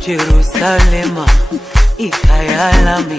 Jerusalema ikhaya lami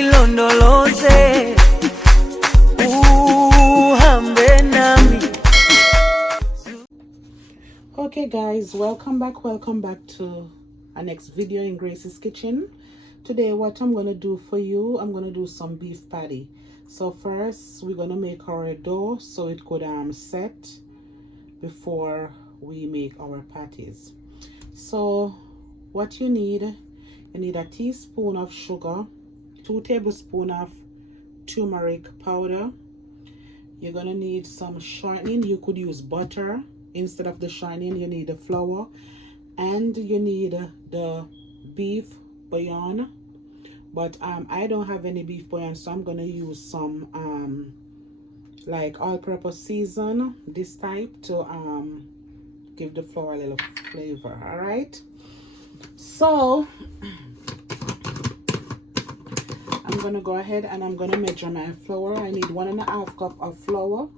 ilondoloze uhambe nami. Okay guys, welcome back to our next video in Grace's kitchen. Today what I'm going to do for you, I'm going to do some beef patty. So first we're going to make our dough so it could set before we make our patties. So what you need a teaspoon of sugar, 2 tablespoons of turmeric powder. You're gonna need some shortening. You could use butter instead of the shortening. You need the flour, and you need the beef bouillon, but I don't have any beef bouillon, so I'm gonna use some like all-purpose season, this type, to give the flour a little flavor. All right, so I'm gonna go ahead and I'm gonna measure my flour. I need 1.5 cup of flour,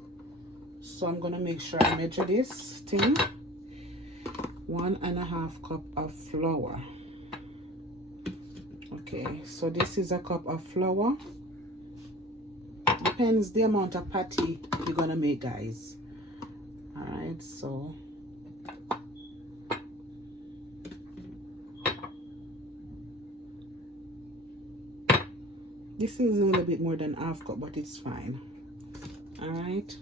so I'm gonna make sure I measure this thing. 1.5 cup of flour. Okay, so this is a cup of flour. Depends the amount of patty you're gonna make, guys. All right, so this is a little bit more than half cup, but it's fine. All right,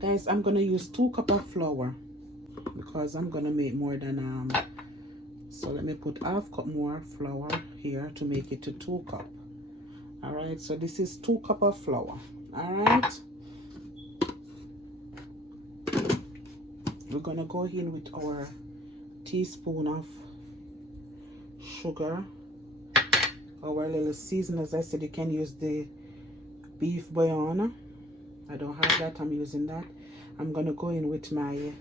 guys, I'm gonna use 2 cups of flour because I'm gonna make more than so let me put half cup more flour here to make it to 2 cup. All right, so this is 2 cup of flour. All right, we're gonna go in with our teaspoon of sugar, our little season. As I said, you can use the beef bouillon. I don't have that, I'm using that. I'm gonna go in with my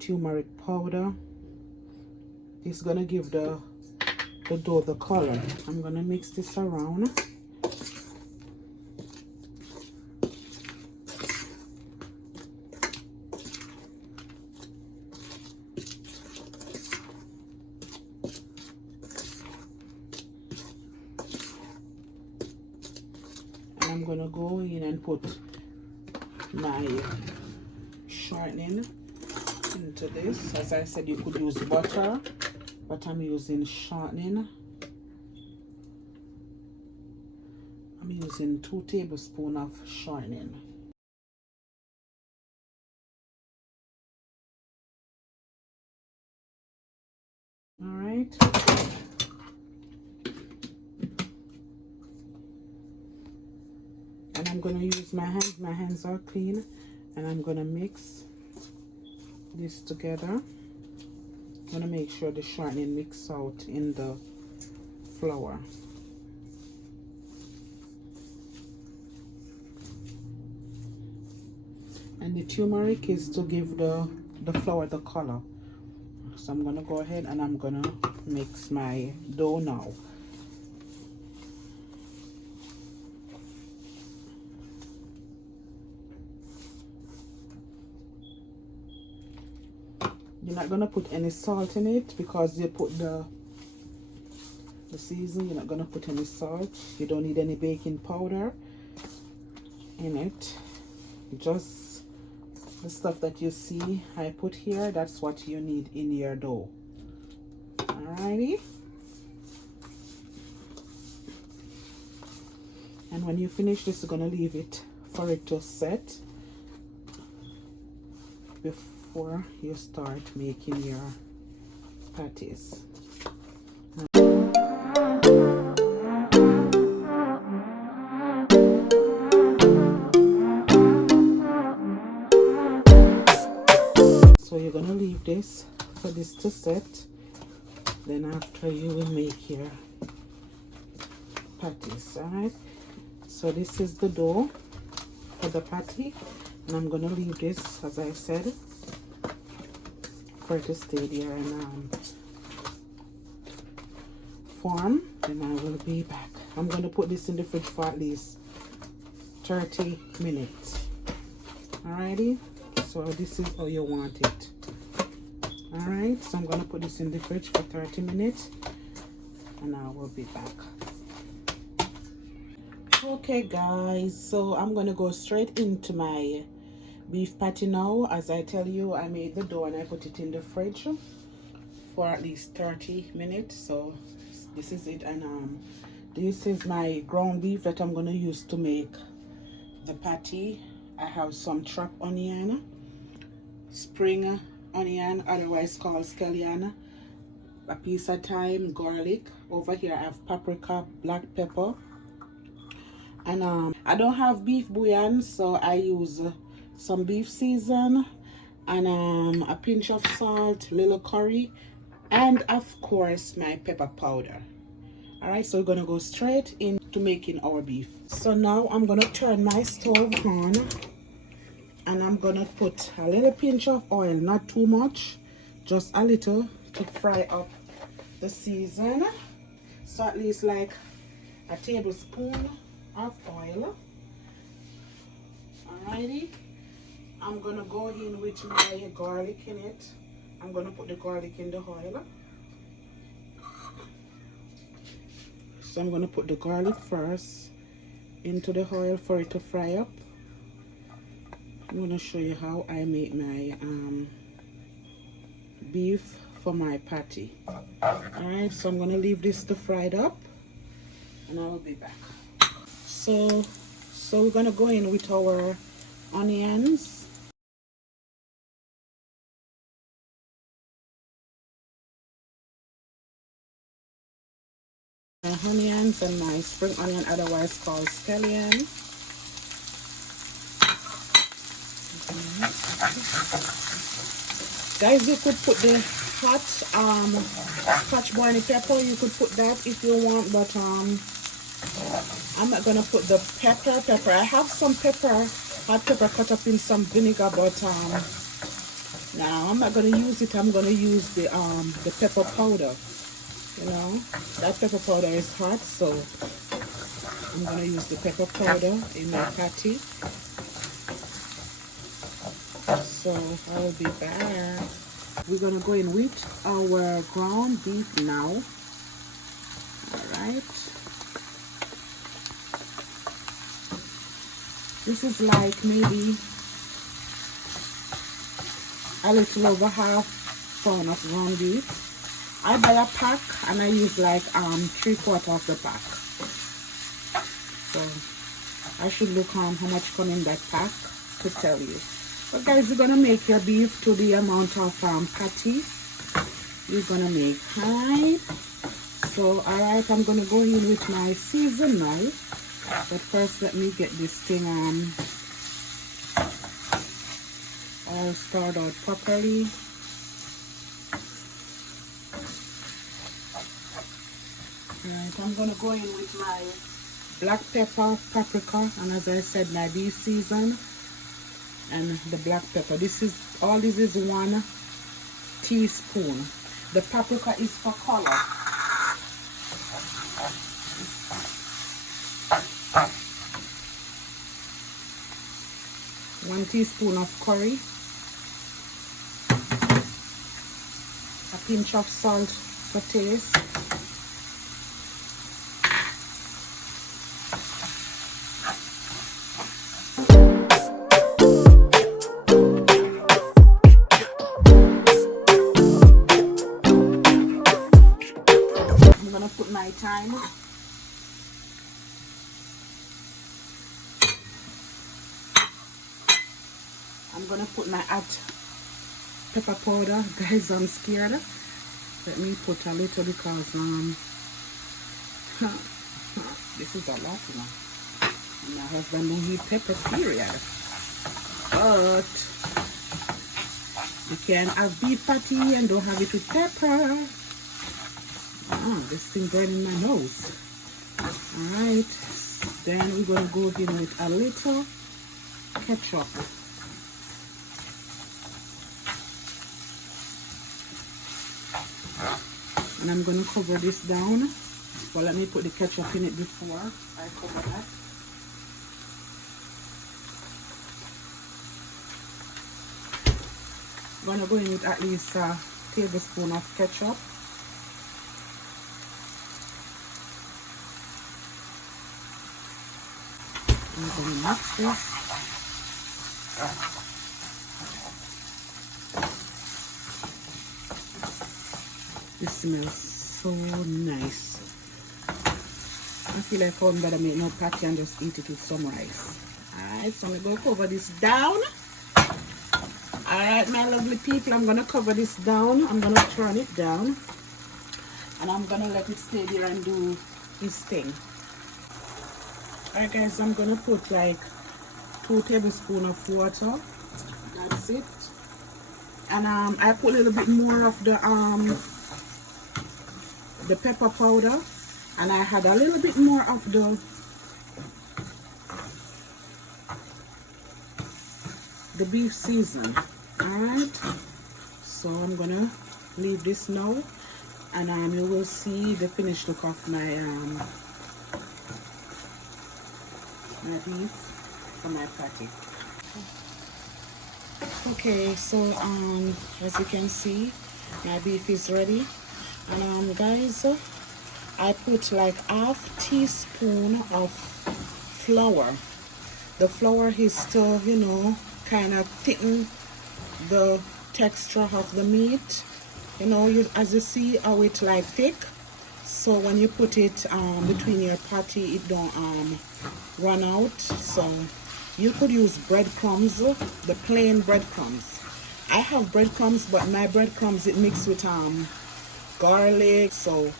turmeric powder. This is gonna give the dough the color. I'm gonna mix this around. I'm gonna go in and put my shortening into this. As I said, you could use butter, but I'm using shortening. I'm using 2 tablespoons of shortening. All right. And I'm gonna use my hands. My hands are clean, and I'm gonna mix this together. I'm gonna make sure the shortening mix out in the flour. And the turmeric is to give the flour the color. So I'm gonna go ahead and I'm gonna mix my dough now. You're not gonna put any salt in it because you put the season. You're not gonna put any salt. You don't need any baking powder in it. Just the stuff that you see I put here, that's what you need in your dough. Alrighty. And when you finish this, you're gonna leave it for it to set before you start making your patties. So you're gonna leave this for this to set. Then after, you will make your patties. All right, so this is the dough for the patty, and I'm gonna leave this, as I said, for it to stay there and form. Then I will be back. I'm gonna put this in the fridge for at least 30 minutes. Alrighty, so So this is how you want it. Alright, so I'm gonna put this in the fridge for 30 minutes and I will be back. Okay guys, so I'm gonna go straight into my beef patty now. As I tell you, I made the dough and I put it in the fridge for at least 30 minutes. So this is it, and this is my ground beef that I'm gonna use to make the patty. I have some chopped onion, spring onion, otherwise called scallion, a piece of thyme, garlic. Over here I have paprika, black pepper, and I don't have beef bouillon, so I use some beef season and a pinch of salt, little curry, and of course my pepper powder. All right, so we're gonna go straight into making our beef. So now I'm gonna turn my stove on and I'm gonna put a little pinch of oil, not too much, just a little, to fry up the season. So at least like a tablespoon of oil. Alrighty, I'm gonna go in with my garlic in it. I'm gonna put the garlic in the oil. So I'm gonna put the garlic first into the oil for it to fry up. I'm gonna show you how I make my beef for my patty. Alright, so I'm gonna leave this to fry it up and I will be back. So we're gonna go in with our onions. My onions and my spring onion, otherwise called scallion. Guys, you could put the hot scotch bonnet pepper. You could put that if you want, but I'm not gonna put the pepper. I have some hot pepper cut up in some vinegar, but now I'm not gonna use it. I'm gonna use the pepper powder. You know, that pepper powder is hot, so I'm gonna use the pepper powder in my patty. So I'll be back. We're gonna go in with our ground beef now. Alright. This is like maybe a little over half pound of ground beef. I buy a pack and I use like 3/4 of the pack. So I should look how much come in that pack to tell you. But guys, you're gonna make your beef to the amount of patty you're gonna make. Alright. So alright, I'm gonna go in with my season now. But first let me get this thing all stirred out properly. Alright, I'm gonna go in with my black pepper, paprika, and as I said, my beef season and the black pepper. This is 1 teaspoon. The paprika is for color. One teaspoon of curry, a pinch of salt for taste. I'm gonna put my thyme. I'm gonna put my hot pepper powder. Guys, I'm scared. Let me put a little because this is a lot, you know. My husband don't eat pepper, period. But you can have beef patty and don't have it with pepper. This thing burning my nose. Alright, then we're gonna go in with a little ketchup. And I'm gonna cover this down. Well, let me put the ketchup in it before I cover that. gonna go in with at least a tablespoon of ketchup. I'm gonna mix this. This smells so nice. I feel like I'm gonna make no patty and just eat it with some rice. Alright, so I'm gonna go cover this down. Alright, my lovely people, I'm gonna cover this down. I'm gonna turn it down. And I'm gonna let it stay there and do this thing. Alright guys, I'm gonna put like 2 tablespoons of water. That's it. And I put a little bit more of the pepper powder, and I had a little bit more of the beef season. Alright, so I'm gonna leave this now, and you will see the finished look of my my beef for my patty. Okay, so as you can see, my beef is ready. And guys, I put like half teaspoon of flour. The flour is to, you know, kind of thicken the texture of the meat. You know, as you see how it like thick, so when you put it between your patty, it don't run out. So you could use breadcrumbs, the plain breadcrumbs. I have breadcrumbs, but my breadcrumbs it mixed with garlic, so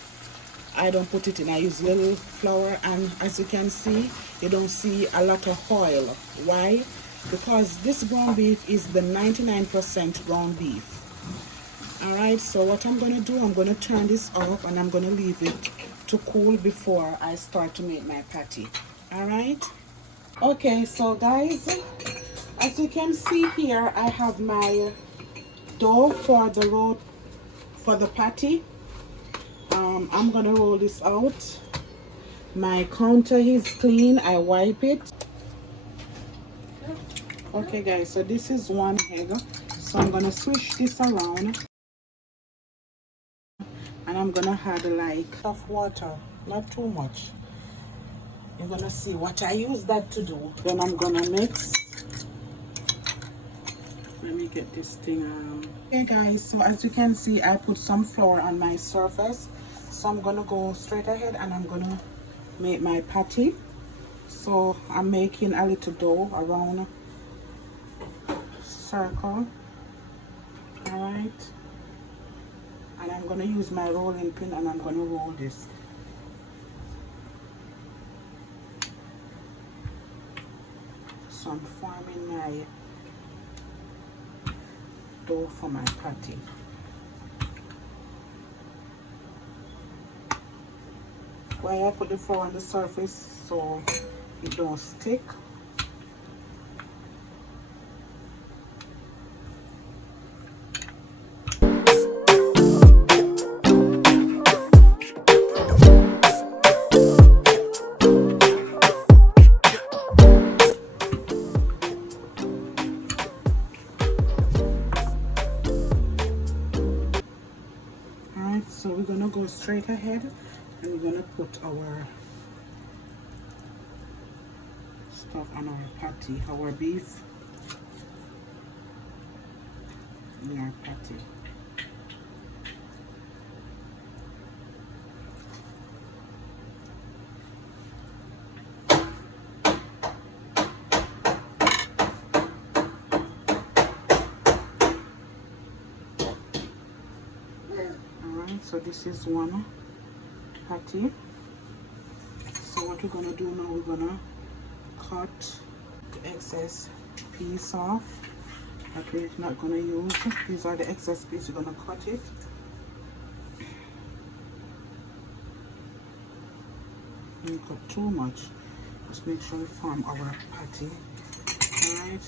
I don't put it in. I use little flour, and as you can see, you don't see a lot of oil. Why? Because this ground beef is the 99% ground beef. Alright, so what I'm going to do, I'm going to turn this off and I'm going to leave it to cool before I start to make my patty. Alright? Okay, so guys, as you can see here, I have my dough for the patty. I'm going to roll this out. My counter is clean. I wipe it. Okay guys, so this is 1 egg. So I'm going to switch this around. And I'm gonna add like of water, not too much. You're gonna see what I use that to do. Then I'm gonna mix. Let me get this thing. Okay guys, so as you can see, I put some flour on my surface. So I'm gonna go straight ahead and I'm gonna make my patty. So I'm making a little dough around circle. All right. And I'm going to use my rolling pin and I'm going to roll this. So I'm forming my dough for my patty. Why I put the flour on the surface so it don't stick. So we're gonna go straight ahead and we're gonna put our stuff on our patty, our beef in our patty. So this is one patty. So what we're gonna do now, we're gonna cut the excess piece off that we're not gonna use. These are the excess pieces, we're gonna cut it. Don't cut too much. Just make sure we form our patty. Alright,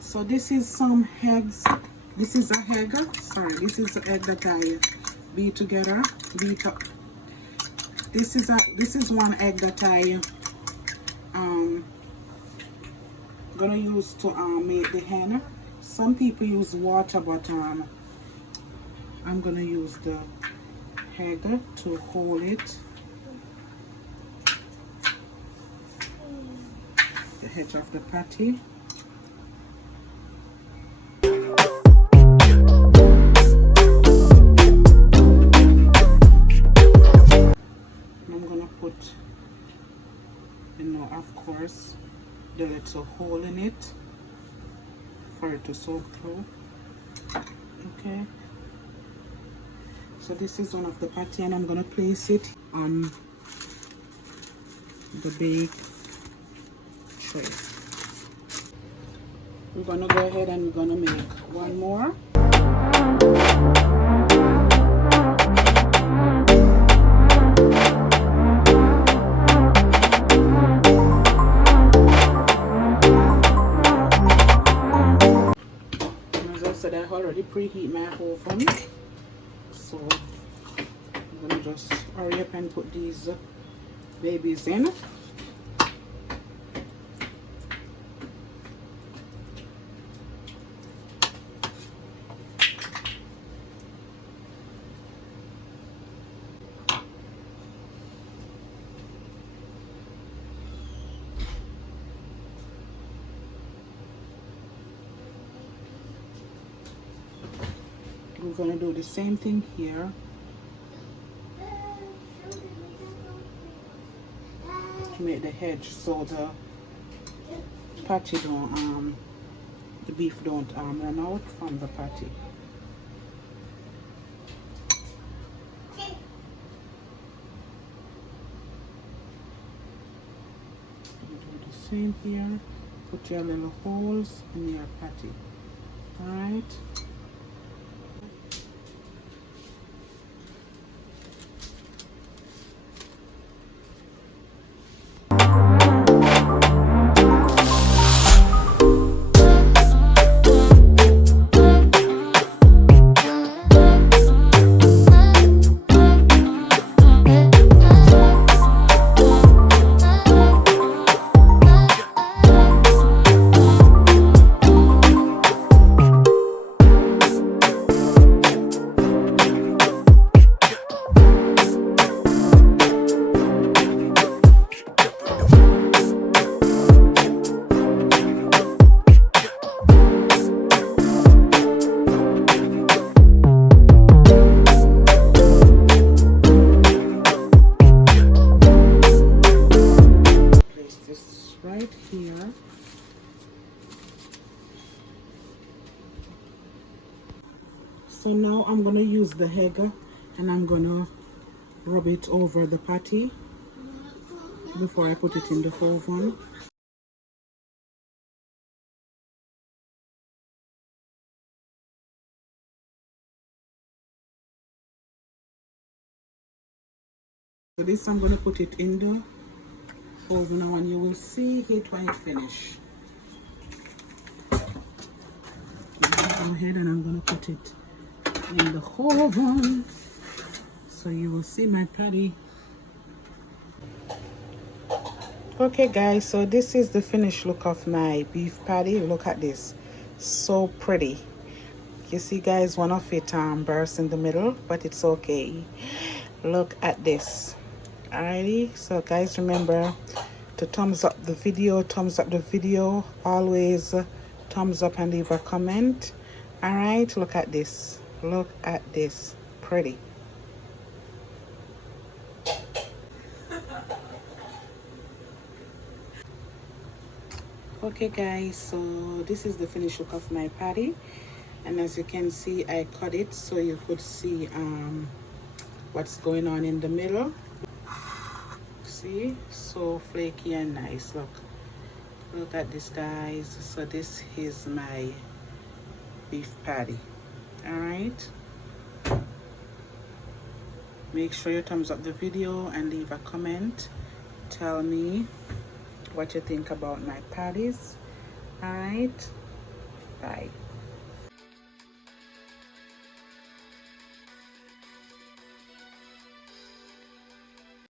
so this is some eggs. This is a egg, sorry, this is the egg that I beat together, beat up. This is one egg that I gonna use to make the hen. Some people use water, but I'm gonna use the egg to hold it. The edge of the patty. I'm gonna put, you know, of course, the little hole in it for it to soak through. Okay. So this is one of the patty, and I'm gonna place it on the bake tray. We're gonna go ahead and we're gonna make one more. As I said, I already preheat my oven, so I'm gonna just hurry up and put these babies in. We're going to do the same thing here. To make the hedge so the patty don't, the beef don't run out from the patty. Do the same here. Put your little holes in your patty. Alright. Right here. So now I'm gonna use the egg and I'm gonna rub it over the patty before I put it in the oven. So this I'm gonna put it in the oven now, and you will see it when it finish. Go ahead and I'm gonna put it in the oven so you will see my patty. Okay guys, so this is the finished look of my beef patty. Look at this, so pretty. You see guys, one of it burst in the middle, but it's okay. Look at this. Alrighty, so guys, remember to thumbs up the video, always thumbs up and leave a comment. All right, look at this, pretty. Okay guys, so this is the finished look of my patty, and as you can see, I cut it so you could see what's going on in the middle. See, so flaky and nice. Look at this guys. So this is my beef patty. All right, make sure you thumbs up the video and leave a comment. Tell me what you think about my patties. All right, bye.